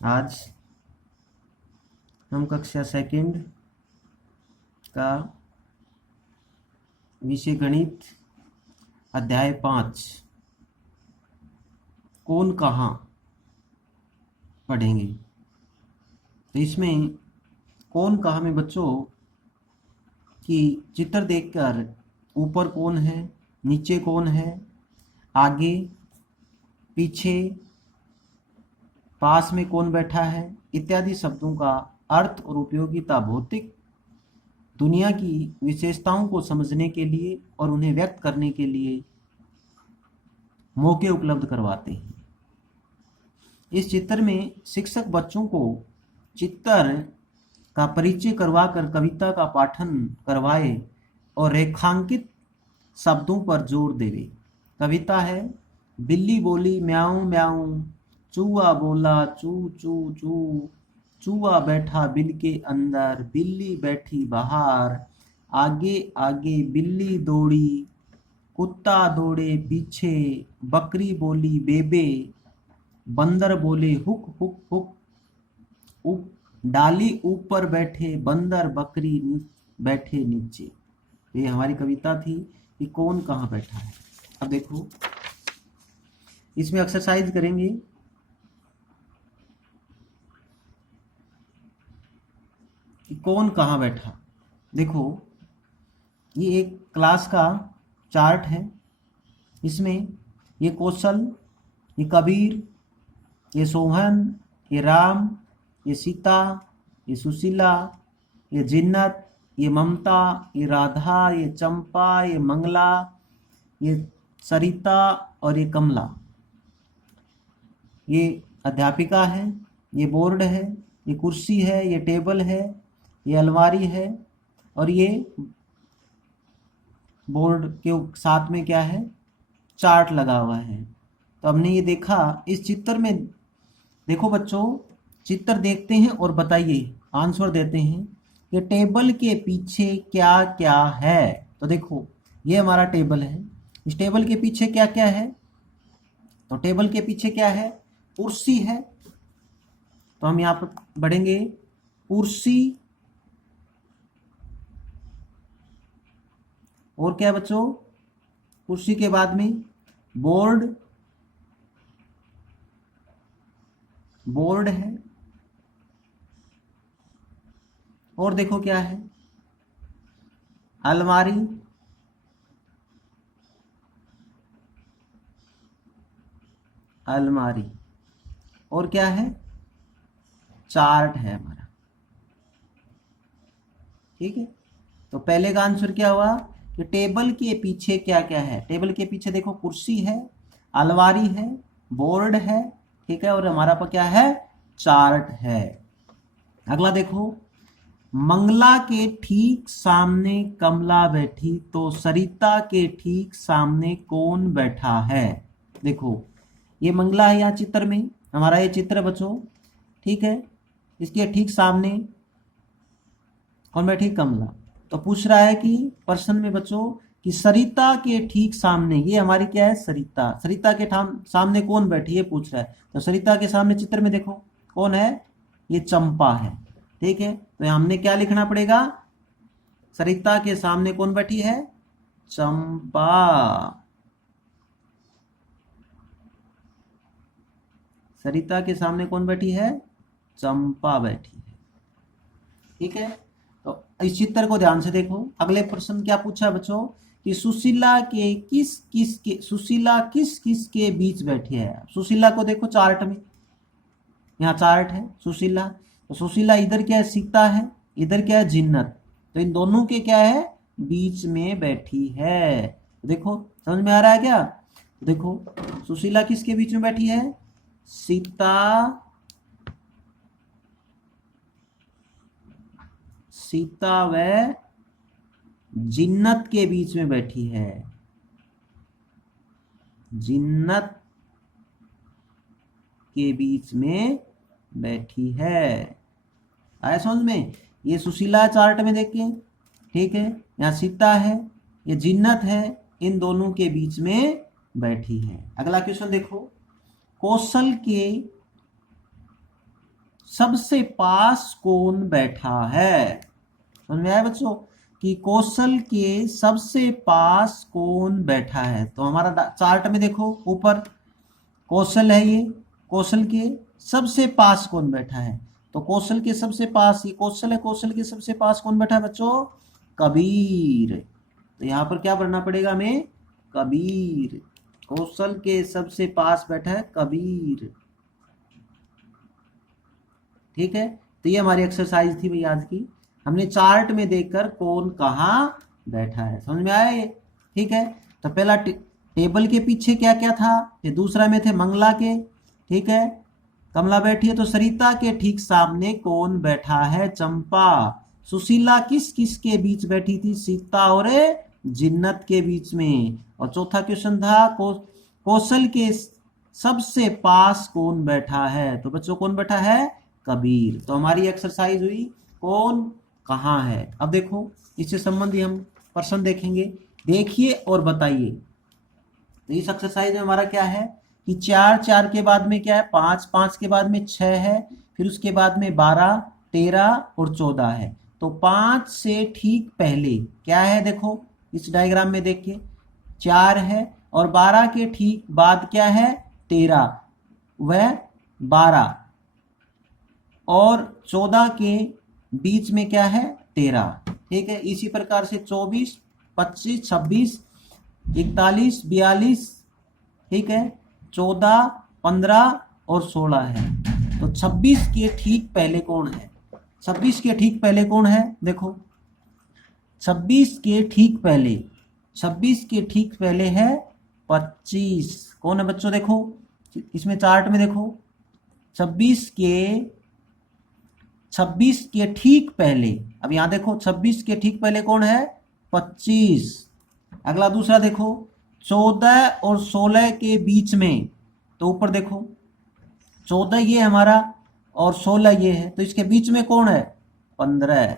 आज हम कक्षा सेकंड का विषय गणित अध्याय 5 कौन कहाँ पढ़ेंगे। तो इसमें कौन कहाँ में बच्चों कि चित्र देखकर ऊपर कौन है, नीचे कौन है, आगे पीछे पास में कौन बैठा है इत्यादि शब्दों का अर्थ और उपयोगिता भौतिक दुनिया की विशेषताओं को समझने के लिए और उन्हें व्यक्त करने के लिए मौके उपलब्ध करवाते हैं। इस चित्र में शिक्षक बच्चों को चित्र का परिचय करवाकर कविता का पाठन करवाए और रेखांकित शब्दों पर जोर देवे। कविता है, बिल्ली बोली म्याऊं म्याऊं, चूहा बोला चू चू चू, चूहा बैठा बिल के अंदर, बिल्ली बैठी बाहर, आगे आगे बिल्ली दौड़ी, कुत्ता दौड़े पीछे, बकरी बोली बेबे, बंदर बोले हुक हुक हुक, डाली ऊपर बैठे बंदर, बकरी बैठे नीचे। ये हमारी कविता थी कि कौन कहाँ बैठा है। अब देखो इसमें एक्सरसाइज करेंगे। कि कौन कहाँ बैठा। देखो ये एक क्लास का चार्ट है। इसमें ये कौशल, ये कबीर, ये सोहन, ये राम, ये सीता, ये सुशीला, ये जिन्नत, ये ममता, ये राधा, ये चंपा, ये मंगला, ये सरिता और ये कमला। ये अध्यापिका है, ये बोर्ड है, ये कुर्सी है, ये टेबल है, ये अलमारी है और ये बोर्ड के साथ में क्या है, चार्ट लगा हुआ है। तो हमने ये देखा इस चित्र में। देखो बच्चों चित्र देखते हैं और बताइए, आंसर देते हैं कि टेबल के पीछे क्या क्या है। तो देखो ये हमारा टेबल है, इस टेबल के पीछे क्या क्या है। तो टेबल के पीछे क्या है, कुर्सी है। तो हम यहाँ पर बढ़ेंगे, कुर्सी और क्या बच्चों, कुर्सी के बाद में बोर्ड, बोर्ड है और देखो क्या है, अलमारी, अलमारी और क्या है, चार्ट है हमारा। ठीक है, तो पहले का आंसर क्या हुआ कि टेबल के पीछे क्या क्या है। टेबल के पीछे देखो कुर्सी है, अलमारी है, बोर्ड है, ठीक है, और हमारा पर क्या है, चार्ट है। अगला देखो, मंगला के ठीक सामने कमला बैठी तो सरिता के ठीक सामने कौन बैठा है। देखो ये मंगला है यहाँ चित्र में, हमारा ये चित्र बच्चों, ठीक है, इसके ठीक सामने कौन बैठी, कमला। तो पूछ रहा है कि प्रश्न में बच्चों कि सरिता के ठीक सामने, ये हमारी क्या है, सरिता, सरिता के सामने कौन बैठी है पूछ रहा है। तो सरिता के सामने चित्र में देखो कौन है, ये चंपा है। ठीक है, तो हमने क्या लिखना पड़ेगा, सरिता के सामने कौन बैठी है, चंपा। सरिता के सामने कौन बैठी है, चंपा बैठी है। ठीक है, तो इस चित्र को ध्यान से देखो। अगले प्रश्न क्या पूछा है बच्चों कि सुशीला के किस किस के, सुशीला किस किस के बीच बैठी है। सुशीला को देखो चार्ट में, यहाँ चार्ट है सुशीला। तो सुशीला इधर क्या है, सीता है, इधर क्या है, जिन्नत। तो इन दोनों के क्या है, बीच में बैठी है। देखो समझ में आ रहा है क्या। देखो सुशीला किसके बीच में बैठी है, सीता, सीता व जिन्नत के बीच में बैठी है, जिन्नत के बीच में बैठी है। आया समझ में। ये सुशीला चार्ट में देखिए, ठीक है, यहाँ सीता है, ये जिन्नत है, इन दोनों के बीच में बैठी है। अगला क्वेश्चन देखो, कौशल के सबसे पास कौन बैठा है। समझ में आया बच्चों कि कौशल के सबसे पास कौन बैठा है। तो हमारा चार्ट में देखो ऊपर कौशल है, ये कौशल के सबसे पास कौन बैठा है। तो कौशल के सबसे पास, ये कौशल है, कौशल के सबसे पास कौन बैठा है बच्चों, कबीर। तो यहाँ पर क्या पढ़ना पड़ेगा हमें, कबीर। कौशल के सबसे पास बैठा है कबीर। ठीक है, तो ये हमारी एक्सरसाइज थी भाई आज की। हमने चार्ट में देखकर कौन कहाँ बैठा है, समझ में आया ये। ठीक है, तो पहला टेबल के पीछे क्या क्या था, फिर दूसरा में थे मंगला के। ठीक है, कमला बैठी है तो सरिता के ठीक सामने कौन बैठा है, चंपा। सुशीला किस किस के बीच बैठी थी, सीता और जिन्नत के बीच में। और चौथा क्वेश्चन था कौशल के सबसे पास कौन बैठा है। तो बच्चों कौन बैठा है, कबीर। तो हमारी एक्सरसाइज हुई कौन कहाँ है। अब देखो इससे संबंधी हम प्रश्न देखेंगे, देखिए और बताइए। तो इस एक्सरसाइज में हमारा क्या है कि 4, 4 के बाद में क्या है 5, 5 के बाद में 6 है, फिर उसके बाद में 12, 13 और 14 है। तो 5 से ठीक पहले क्या है, देखो इस डायग्राम में देखिए 4 है, और 12 के ठीक बाद क्या है 13, वह 12, और 14 के बीच में क्या है 13। ठीक है, इसी प्रकार से 24, 25, 26, 41, 42, ठीक है 14, 15 और 16 है। तो 26 के ठीक पहले कौन है, 26 के ठीक पहले कौन है, देखो 26 के ठीक पहले, 26 के ठीक पहले है 25। कौन है बच्चों, देखो इसमें चार्ट में देखो 26 के ठीक पहले। अब यहां देखो 26 के ठीक पहले कौन है 25। अगला दूसरा देखो 14 और 16 के बीच में, तो ऊपर देखो 14 ये हमारा और 16 ये है, तो इसके बीच में कौन है 15।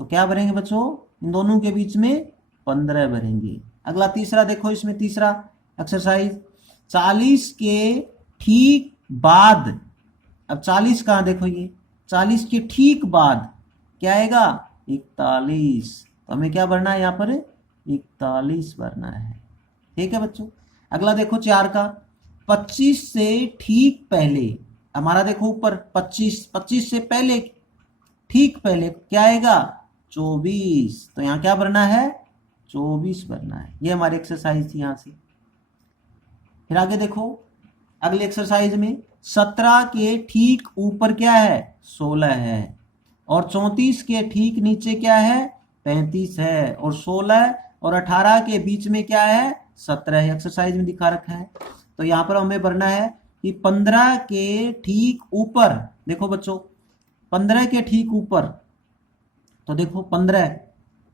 तो क्या भरेंगे बच्चों, इन दोनों के बीच में 15 भरेंगे। अगला तीसरा देखो, इसमें तीसरा एक्सरसाइज 40 के ठीक बाद। अब 40 कहाँ, देखो ये 40 के ठीक बाद क्या आएगा 41। तो हमें क्या भरना है यहाँ पर 41 भरना है। ठीक है बच्चों, अगला देखो 4 का 25 से ठीक पहले। हमारा देखो ऊपर 25 से पहले ठीक पहले क्या आएगा 24। तो यहाँ क्या भरना है 24 भरना है। ये हमारी एक्सरसाइज थी यहाँ से। फिर आगे देखो अगली एक्सरसाइज में 17 के ठीक ऊपर क्या है 16 है, और 34 के ठीक नीचे क्या है 35 है, और 16 और 18 के बीच में क्या है 17 है। एक्सरसाइज में दिखा रखा है। तो यहाँ पर हमें भरना है कि 15 के ठीक ऊपर, देखो बच्चों 15 के ठीक ऊपर, तो देखो 15,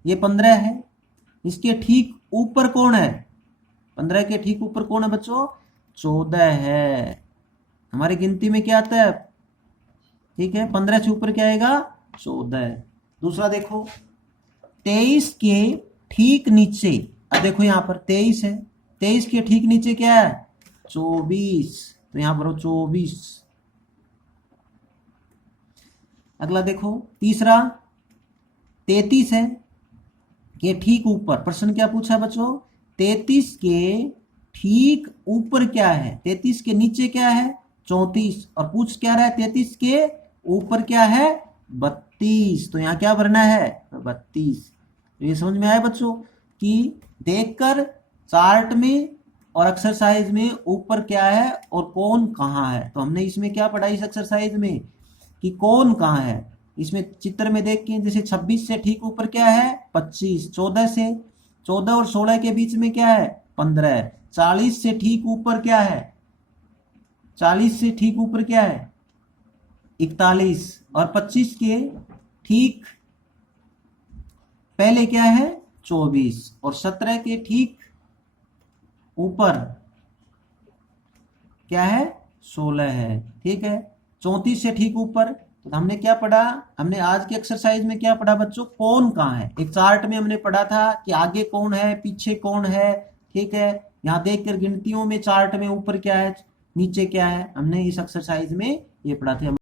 ये 15 है, इसके ठीक ऊपर कौन है 15 के ठीक ऊपर कौन है बच्चों 14 है। हमारी गिनती में क्या आता है, ठीक है 15 से ऊपर क्या आएगा 14। दूसरा देखो 23 के ठीक नीचे, अब देखो यहाँ पर 23 है, 23 के ठीक नीचे क्या है 24। तो यहाँ पर 24। अगला देखो तीसरा 33 है के ठीक ऊपर। प्रश्न क्या पूछा बच्चों, 33 के ठीक ऊपर क्या है, 33 के नीचे क्या है 34, और पूछ क्या रहा है 33 के ऊपर क्या है 32। तो यहाँ क्या भरना है 32। तो ये समझ में आया बच्चों कि देखकर चार्ट में और एक्सरसाइज में ऊपर क्या है और कौन कहाँ है। तो हमने इसमें क्या पढ़ा इस एक्सरसाइज में कि कौन कहाँ है। इसमें चित्र में देख के जैसे 26 से ठीक ऊपर क्या है 25, 14 और 16 के बीच में क्या है 15, 40 से ठीक ऊपर क्या है 40 से ठीक ऊपर क्या है 41, और 25 के ठीक पहले क्या है 24, और 17 के ठीक ऊपर क्या है 16 है। ठीक है, 34 से ठीक ऊपर। तो हमने क्या पढ़ा, हमने आज की एक्सरसाइज में क्या पढ़ा बच्चों, कौन कहाँ है। एक चार्ट में हमने पढ़ा था कि आगे कौन है पीछे कौन है। ठीक है, यहाँ देखकर गिनतियों में चार्ट में ऊपर क्या है नीचे क्या है, हमने इस एक्सरसाइज में ये पढ़ा था।